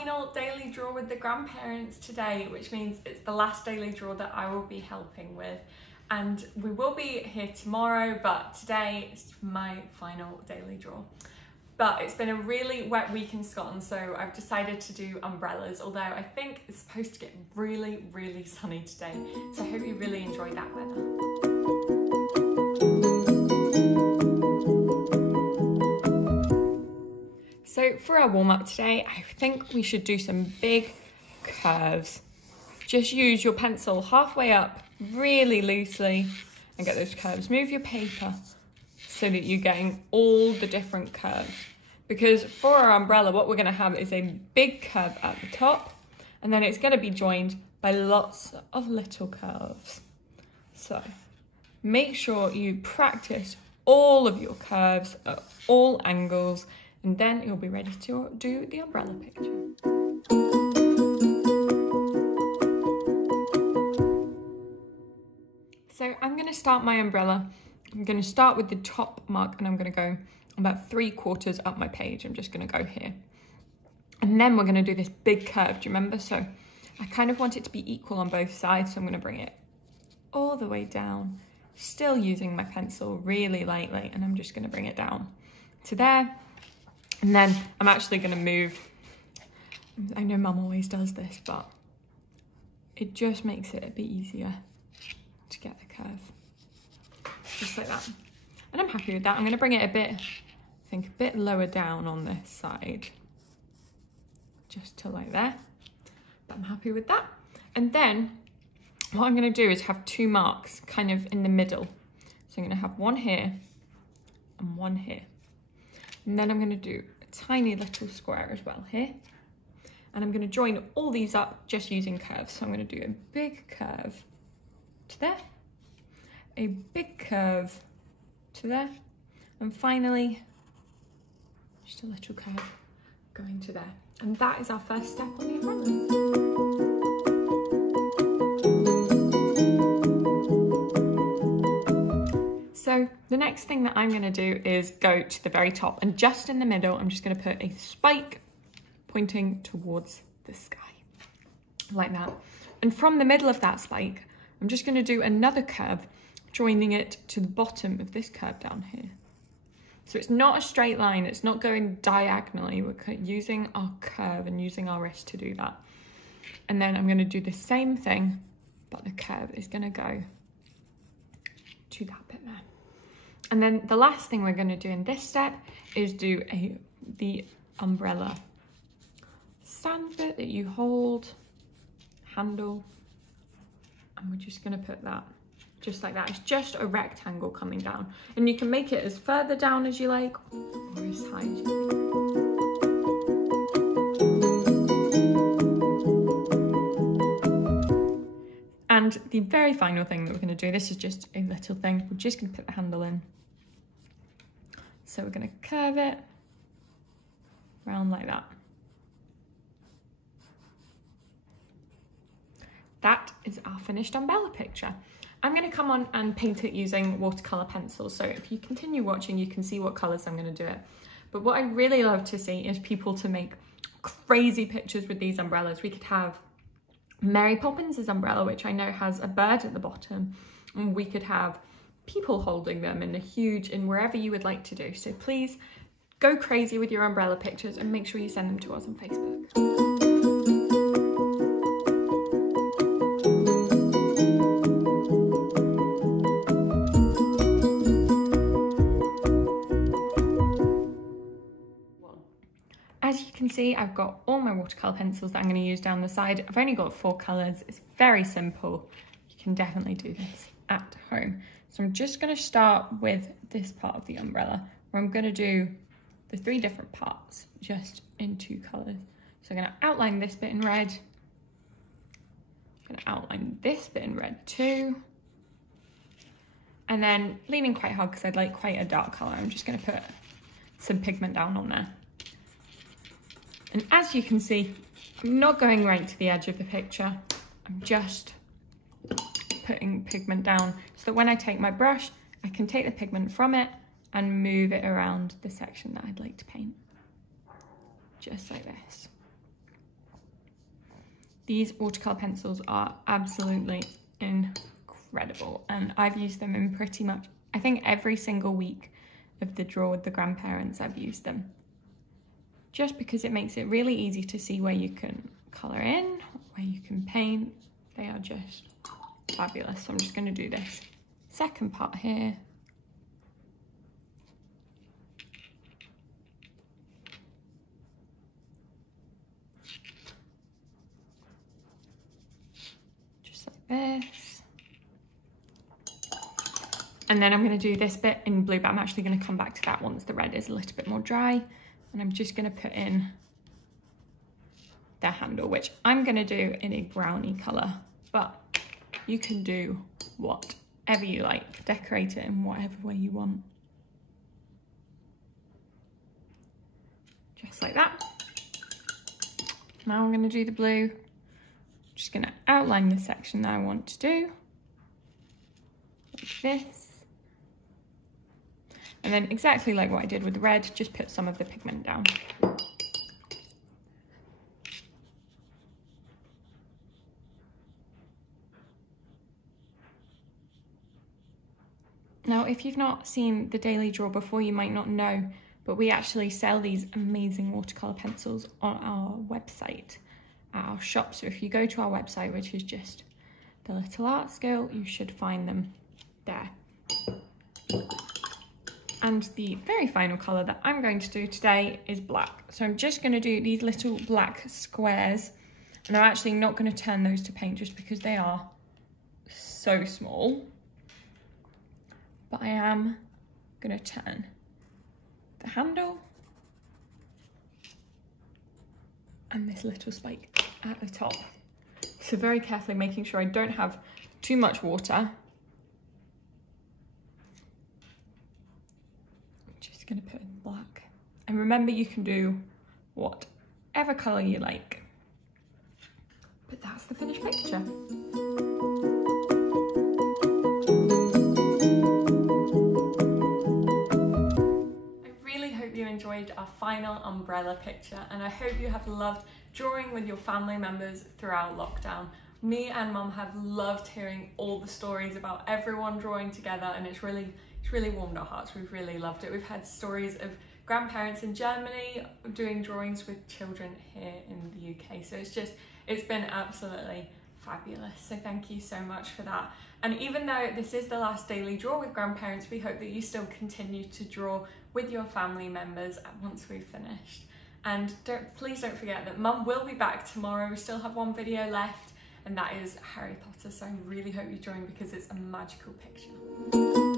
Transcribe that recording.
final daily draw with the grandparents today, which means it's the last daily draw that I will be helping with. And we will be here tomorrow, but today is my final daily draw. But it's been a really wet week in Scotland, so I've decided to do umbrellas, although I think it's supposed to get really, really sunny today. So I hope you really enjoy that weather. So for our warm-up today, I think we should do some big curves. Just use your pencil halfway up really loosely and get those curves. Move your paper so that you're getting all the different curves. Because for our umbrella, what we're going to have is a big curve at the top, and then it's going to be joined by lots of little curves. So make sure you practice all of your curves at all angles, and then you'll be ready to do the umbrella picture. So I'm going to start my umbrella. I'm going to start with the top mark, and I'm going to go about 3/4 up my page. I'm just going to go here. And then we're going to do this big curve, do you remember? So I kind of want it to be equal on both sides, so I'm going to bring it all the way down, still using my pencil really lightly, and I'm just going to bring it down to there. And then I'm actually going to move. I know Mum always does this, but it just makes it a bit easier to get the curve. Just like that. And I'm happy with that. I'm going to bring it a bit, I think a bit lower down on this side. Just to like there. But I'm happy with that. And then what I'm going to do is have 2 marks kind of in the middle. So I'm going to have one here and one here. And then I'm going to do a tiny little square as well here. And I'm going to join all these up just using curves. So I'm going to do a big curve to there, a big curve to there, and finally just a little curve going to there. And that is our first step on the umbrella. So the next thing that I'm going to do is go to the very top, and just in the middle I'm just going to put a spike pointing towards the sky, like that. And from the middle of that spike I'm just going to do another curve, joining it to the bottom of this curve down here. So it's not a straight line, it's not going diagonally, we're using our curve and using our wrist to do that. And then I'm going to do the same thing, but the curve is going to go to that bit there. And then the last thing we're going to do in this step is do the umbrella stand bit that you hold, handle, and we're just going to put that just like that. It's just a rectangle coming down, and you can make it as further down as you like or as high as you like. And the very final thing that we're going to do, this is just a little thing, we're just going to put the handle in. So we're going to curve it round like that. That is our finished umbrella picture. I'm going to come on and paint it using watercolor pencils. So if you continue watching, you can see what colors I'm going to do it. But what I really love to see is people to make crazy pictures with these umbrellas. We could have Mary Poppins' umbrella, which I know has a bird at the bottom. And we could have people holding them in a huge, in wherever you would like to do. So please go crazy with your umbrella pictures and make sure you send them to us on Facebook. As you can see, I've got all my watercolor pencils that I'm going to use down the side. I've only got 4 colors. It's very simple. You can definitely do this at home. So I'm just going to start with this part of the umbrella, where I'm going to do the 3 different parts just in 2 colors. So I'm going to outline this bit in red. I'm going to outline this bit in red too. And then leaning quite hard because I'd like quite a dark color, I'm just going to put some pigment down on there. And as you can see, I'm not going right to the edge of the picture. I'm just putting pigment down so that when I take my brush, I can take the pigment from it and move it around the section that I'd like to paint. Just like this. These watercolor pencils are absolutely incredible, and I've used them in pretty much, I think, every single week of the Draw with the Grandparents I've used them. Just because it makes it really easy to see where you can colour in, where you can paint. They are just fabulous. So I'm just going to do this second part here. Just like this. And then I'm going to do this bit in blue, but I'm actually going to come back to that once the red is a little bit more dry. And I'm just going to put in the handle, which I'm going to do in a brownie colour, but you can do whatever you like. Decorate it in whatever way you want. Just like that. Now I'm going to do the blue. Just going to outline the section that I want to do. Like this. And then exactly like what I did with the red, just put some of the pigment down. Now, if you've not seen the Daily Draw before, you might not know, but we actually sell these amazing watercolor pencils on our website, at our shop. So if you go to our website, which is just the Little Art Skill, you should find them there. And the very final colour that I'm going to do today is black. So I'm just going to do these little black squares, and I'm actually not going to turn those to paint just because they are so small. But I am going to turn the handle and this little spike at the top. So very carefully making sure I don't have too much water. Just going to put in black. And remember, you can do whatever colour you like. But that's the finished picture. Enjoyed our final umbrella picture, and I hope you have loved drawing with your family members throughout lockdown. Me and Mum have loved hearing all the stories about everyone drawing together, and it's really warmed our hearts. We've really loved it. We've had stories of grandparents in Germany doing drawings with children here in the UK, so it's been absolutely fabulous. So thank you so much for that. And even though this is the last Daily Draw with Grandparents, we hope that you still continue to draw with your family members once we've finished. And please don't forget that Mum will be back tomorrow. We still have one video left, and that is Harry Potter. So I really hope you join because it's a magical picture.